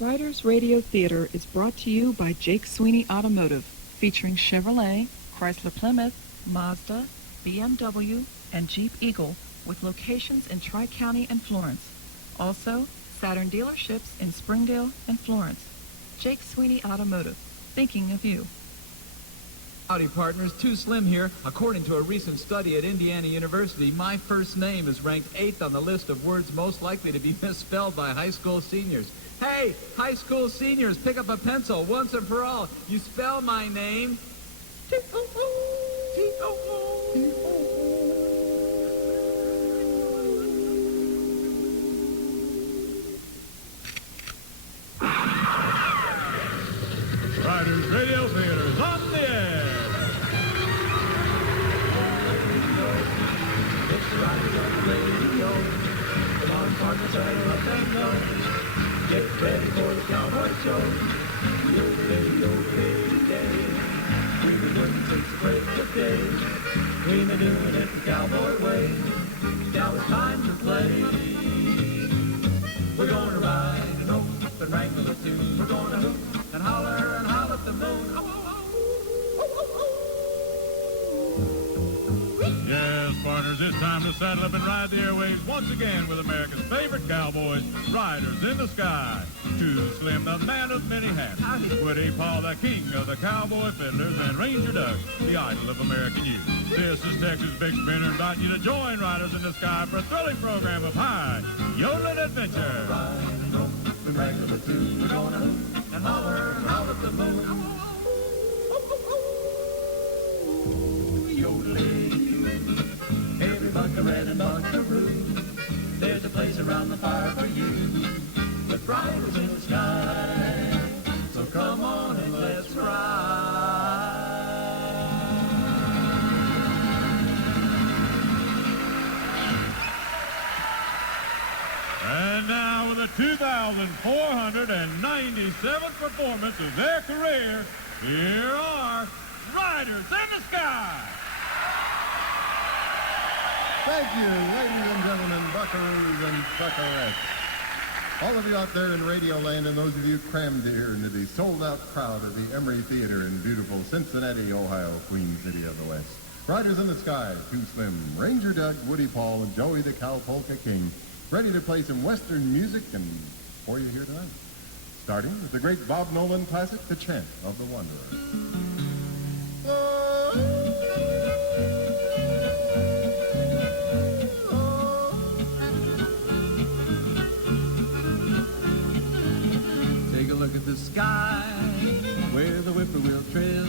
Riders Radio Theater is brought to you by Jake Sweeney Automotive, featuring Chevrolet, Chrysler Plymouth, Mazda, BMW, and Jeep Eagle, with locations in Tri-County and Florence. Also, Saturn dealerships in Springdale and Florence. Jake Sweeney Automotive, thinking of you. Howdy, partners. Too Slim here. According to a recent study at Indiana University, my first name is ranked 8th on the list of words most likely to be misspelled by high school seniors. Hey, high school seniors, pick up a pencil once and for all. You spell my name. Riders Radio Theater's on the air. It's the Riders on the radio. Come on, partners, hurry up and go. Get ready for the cowboy show. Yo-day. We've been working since the break of day. We've been doing it the cowboy way. Now it's time to play. We're gonna ride and hope and wrangle a tune. We're gonna hoop and holler and howl at the moon. Yes, partners, it's time to saddle up and ride the airwaves once again with America's favorite cowboys, Riders in the Sky. Too Slim, the man of many hats. Woody Paul, the king of the cowboy fiddlers, and Ranger Doug, the idol of American youth. This is Texas Big Spinner inviting you to join Riders in the Sky for a thrilling program of high yodeling adventure. We're gonna hoop and holler and howl at the moon. Every buckaroo and buckaroo, there's a place around the fire for you, with riders in the sky. So come on and let's ride. And now, with the 2,497th performance of their career, here are Riders in the Sky. Thank you, ladies and gentlemen, buckaroos and buckarettes. All of you out there in Radio Land and those of you crammed here into the sold-out crowd of the Emory Theater in beautiful Cincinnati, Ohio, Queen City of the West. Riders in the Sky, Too Slim, Ranger Doug, Woody Paul, and Joey the Cow Polka King, ready to play some Western music and for you here tonight. Starting with the great Bob Nolan classic, The Chant of the Wanderer. Take a look at the sky, where the whippoorwill trills,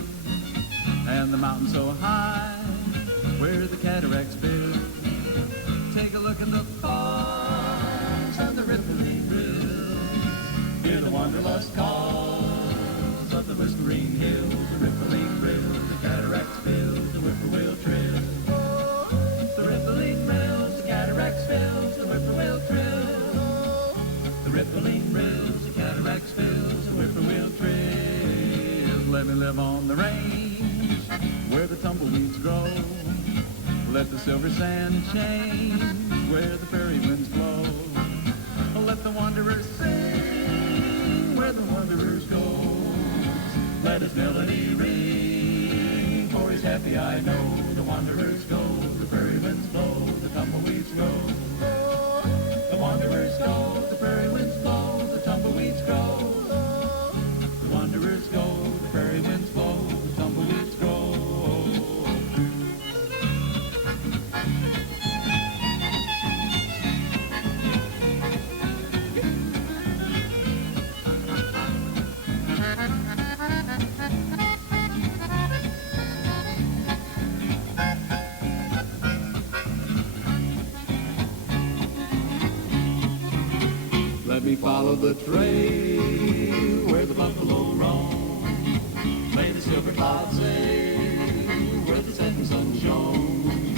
and the mountain so high, where the cataracts build. Take a look in the falls and the rippling rills. Hear the wanderlust calls of the whispering hills, the rippling rills, the cataracts fills, the whippoorwill trills. The rippling rills, the cataracts fills, the whippoorwill trills. The rippling rills, the cataracts fills, the whippoorwill trills. Let me live on the range where the tumbleweeds grow. Let the silver sand change where the prairie winds blow. Let the wanderers sing where the wanderers go. Let his melody ring, for he's happy, I know. The wanderers go, the prairie winds blow, the tumbleweeds grow. The wanderers go, the prairie winds blow, the tumbleweeds grow. The wanderers go, the prairie winds blow, the tumbleweeds grow. Let me follow the trail where the buffalo roam. May the silver clouds sail where the setting sun shone.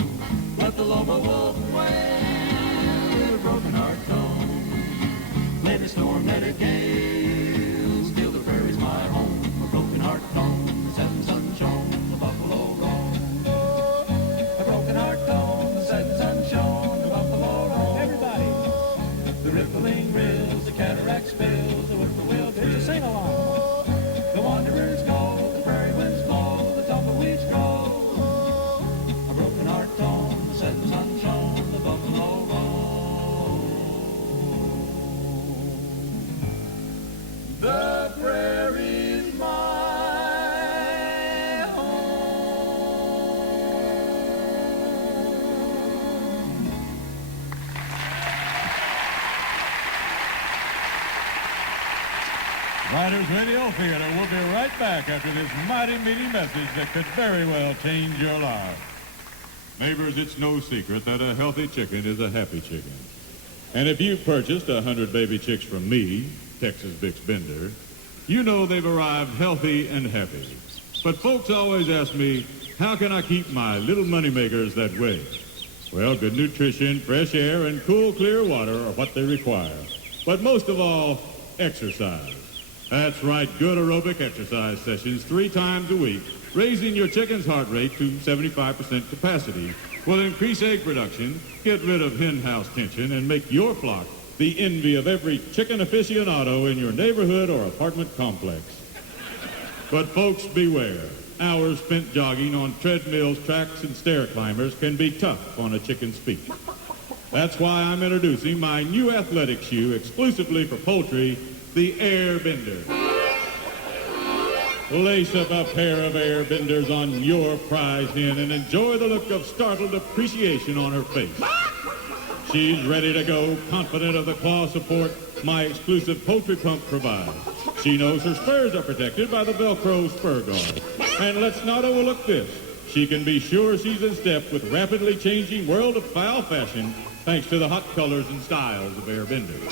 Let the lobo wolf wail, a broken heart tone. Let it storm, let it gale, still the prairie's my home. A broken heart tone, the setting sun shone, the buffalo roam. A broken heart tone, the setting sun shone, the buffalo roam. Everybody! The rippling rills, the cataracts spills, the whippoorwill Riders Radio Theater will be right back after this mighty meaty message that could very well change your life. Neighbors, it's no secret that a healthy chicken is a happy chicken. And if you've purchased 100 baby chicks from me, Texas Bix Bender, you know they've arrived healthy and happy. But folks always ask me, how can I keep my little moneymakers that way? Well, good nutrition, fresh air, and cool, clear water are what they require. But most of all, exercise. That's right, good aerobic exercise sessions 3 times a week, raising your chicken's heart rate to 75% capacity, will increase egg production, get rid of hen house tension, and make your flock the envy of every chicken aficionado in your neighborhood or apartment complex. But folks, beware. Hours spent jogging on treadmills, tracks, and stair climbers can be tough on a chicken's feet. That's why I'm introducing my new athletic shoe exclusively for poultry, the Air Bender. Lace up a pair of Air Benders on your prize hen and enjoy the look of startled appreciation on her face. She's ready to go, confident of the claw support my exclusive poultry pump provides. She knows her spurs are protected by the Velcro spur guard. And let's not overlook this. She can be sure she's in step with rapidly changing world of fowl fashion thanks to the hot colors and styles of Air Benders.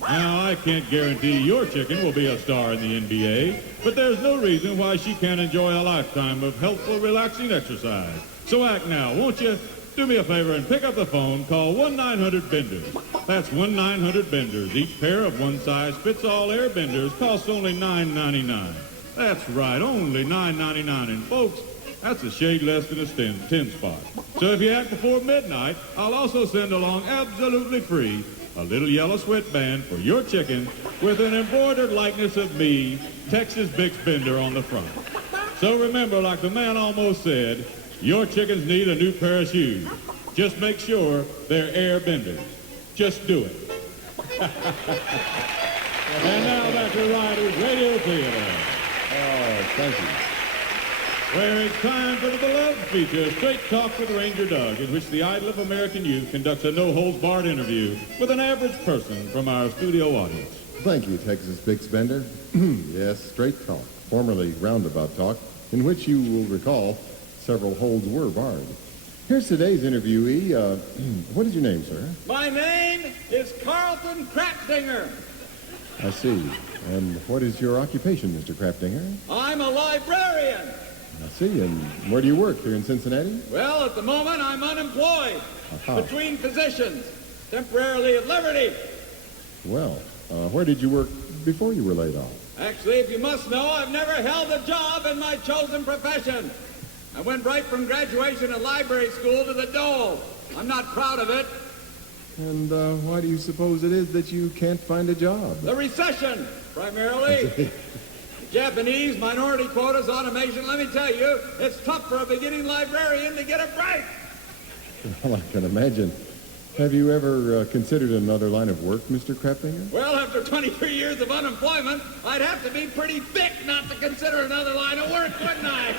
Now, I can't guarantee your chicken will be a star in the NBA, but there's no reason why she can't enjoy a lifetime of healthful, relaxing exercise. So act now, won't you? Do me a favor and pick up the phone, call 1-900-BENDERS. That's 1-900-BENDERS. Each pair of one-size-fits-all Air Benders costs only $9.99. That's right, only $9.99. And folks, that's a shade less than a 10 spot. So if you act before midnight, I'll also send along absolutely free a little yellow sweatband for your chicken with an embroidered likeness of me, Texas Bix Bender, on the front. So remember, like the man almost said, your chickens need a new pair of shoes. Just make sure they're Air Benders. Just do it. And now back to Riders Radio Theater. Oh, thank you. Where it's time for the beloved feature, Straight Talk with Ranger Doug, in which the idol of American youth conducts a no-holds-barred interview with an average person from our studio audience. Thank you, Texas Bix Bender. Yes, Straight Talk, formerly Roundabout Talk, in which you will recall several holds were barred. Here's today's interviewee. What is your name, sir? My name is Carlton Crapdinger. I see. And what is your occupation, Mr. Crapdinger? I'm a librarian. I see. And where do you work, here in Cincinnati? Well, at the moment, I'm unemployed. Aha. Between positions. Temporarily at liberty. Well, where did you work before you were laid off? Actually, if you must know, I've never held a job in my chosen profession. I went right from graduation at library school to the dole. I'm not proud of it. And why do you suppose it is that you can't find a job? The recession, primarily. Japanese, minority quotas, automation. Let me tell you, it's tough for a beginning librarian to get a break. Well, I can imagine. Have you ever considered another line of work, Mr. Crapdinger? Well, after 23 years of unemployment, I'd have to be pretty thick not to consider another line of work, wouldn't I?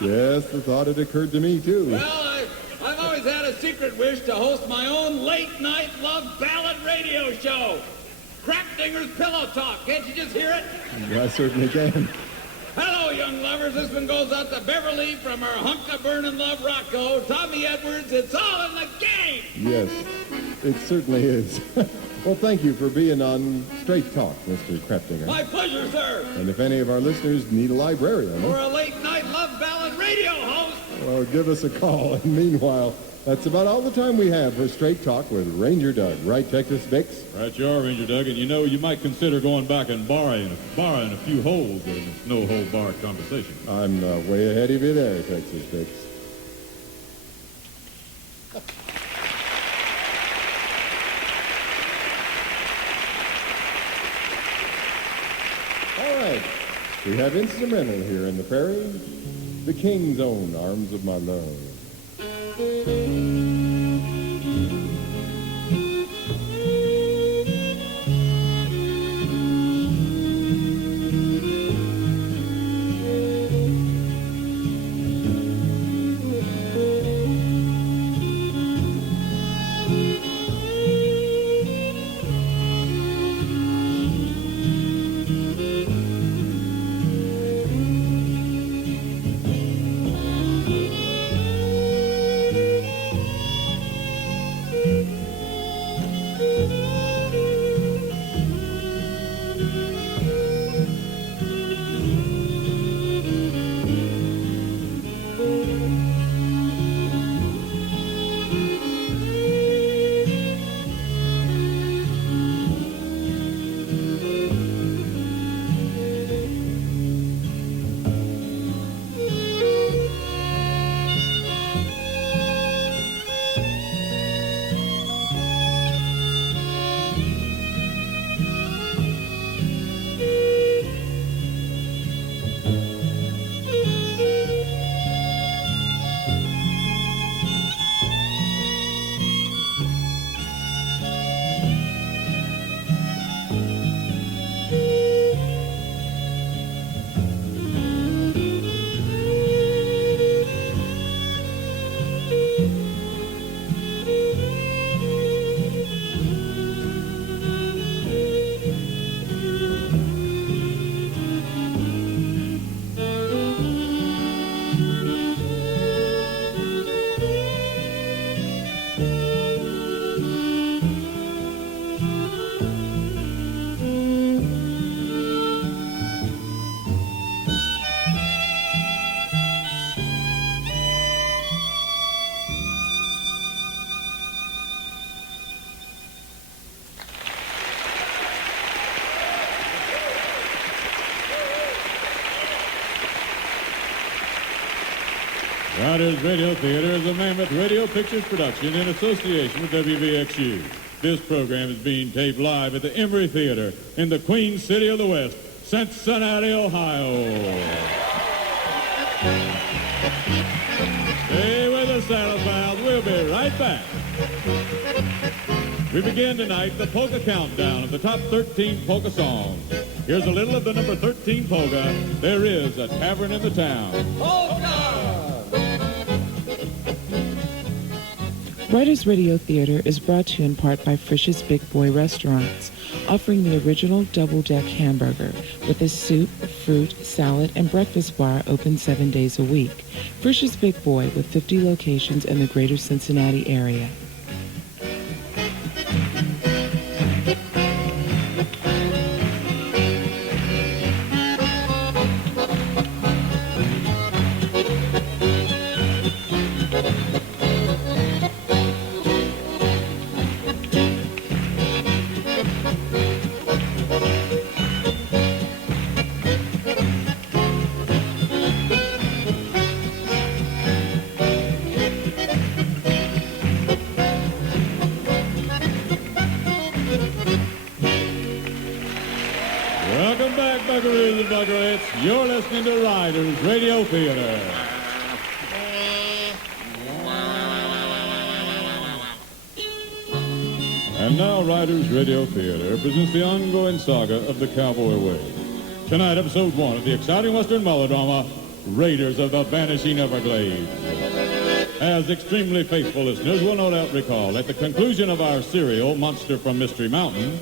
Yes, the thought had occurred to me, too. Well, I've always had a secret wish to host my own late-night love ballad radio show. Crapdinger's Pillow Talk. Can't you just hear it? I certainly can. Hello, young lovers. This one goes out to Beverly from her hunk-of-burnin' love Rocco. Tommy Edwards, it's all in the game. Yes, it certainly is. Well, thank you for being on Straight Talk, Mr. Crapdinger. My pleasure, sir. And if any of our listeners need a librarian, Or a late-night love ballad radio host. well, give us a call. And meanwhile, that's about all the time we have for Straight Talk with Ranger Doug. Right, Texas Bix? Right you are, Ranger Doug, and you know, you might consider going back and borrowing a few holes in this no-hold-barred conversation. I'm way ahead of you there, Texas Bix. All right, we have instrumental here in the prairie, The King's Own Arms of My Love. Riders Radio Theater is a Mammoth Radio Pictures production in association with WVXU. This program is being taped live at the Emory Theater in the Queen City of the West, Cincinnati, Ohio. Stay with us, Saddle Pals. We'll be right back. We begin tonight the polka countdown of the top 13 polka songs. Here's a little of the number 13 polka, There Is a Tavern in the Town. Writers Radio Theater is brought to you in part by Frisch's Big Boy Restaurants, offering the original double-deck hamburger with a soup, fruit, salad, and breakfast bar open 7 days a week. Frisch's Big Boy with 50 locations in the greater Cincinnati area. Welcome back, Buckaroos and Buckarettes. You're listening to Riders Radio Theater. And now Riders Radio Theater presents the ongoing saga of the Cowboy Way. Tonight, episode 1 of the exciting Western melodrama, Raiders of the Vanishing Everglades. As extremely faithful listeners will no doubt recall, at the conclusion of our serial, Monster from Mystery Mountain,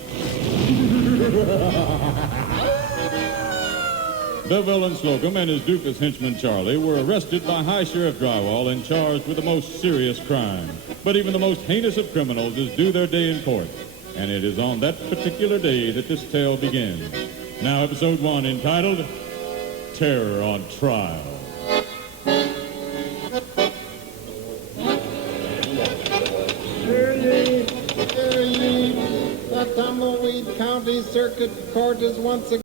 the villain Slocum and his doofus henchman Charlie were arrested by High Sheriff Drywall and charged with the most serious crime. But even the most heinous of criminals is due their day in court. And it is on that particular day that this tale begins. Now episode 1 entitled, Terror on Trial. Hear ye, the Tumbleweed County Circuit Court is once again